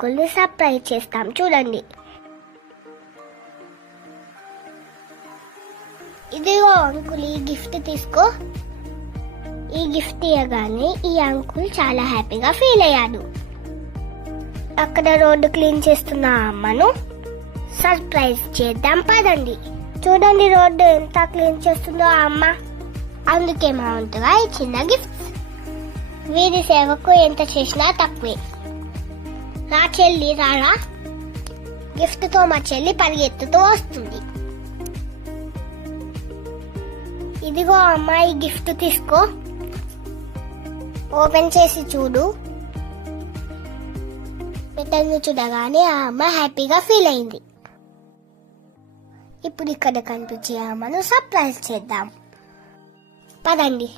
అంకుల్ని surprise చేస్తాం. చూడండి, ఇదిగో అంకుల్, ఈ గిఫ్ట్ తీసుకో. ఈ గిఫ్ట్ ఇవ్వగానే ఈ అంకుల్ చాలా హ్యాపీగా ఫీల్ అయ్యాడు. అక్కడ రోడ్డు క్లీన్ చేస్తున్న అమ్మను సర్ప్రైజ్ చేద్దాం పదండి. చూడండి రోడ్డు ఎంత క్లీన్ చేస్తుందో ఆ అమ్మ. అందుకే మా వంతుగా ఈ చిన్న గిఫ్ట్. వీరి సేవకు ఎంత చేసినా తక్కువే. రా చెల్లి, రారా. గిఫ్ట్ తో మా చెల్లి పరిగెత్తుతూ వస్తుంది. ఇదిగో అమ్మ, ఈ గిఫ్ట్ తీసుకో. ఓపెన్ చేసి చూడు. పెట్టను చూడగానే ఆ అమ్మ హ్యాపీగా ఫీల్ అయింది. ఇప్పుడు ఇక్కడ కనిపించే అమ్మను సర్ప్రైజ్ చేద్దాం పదండి.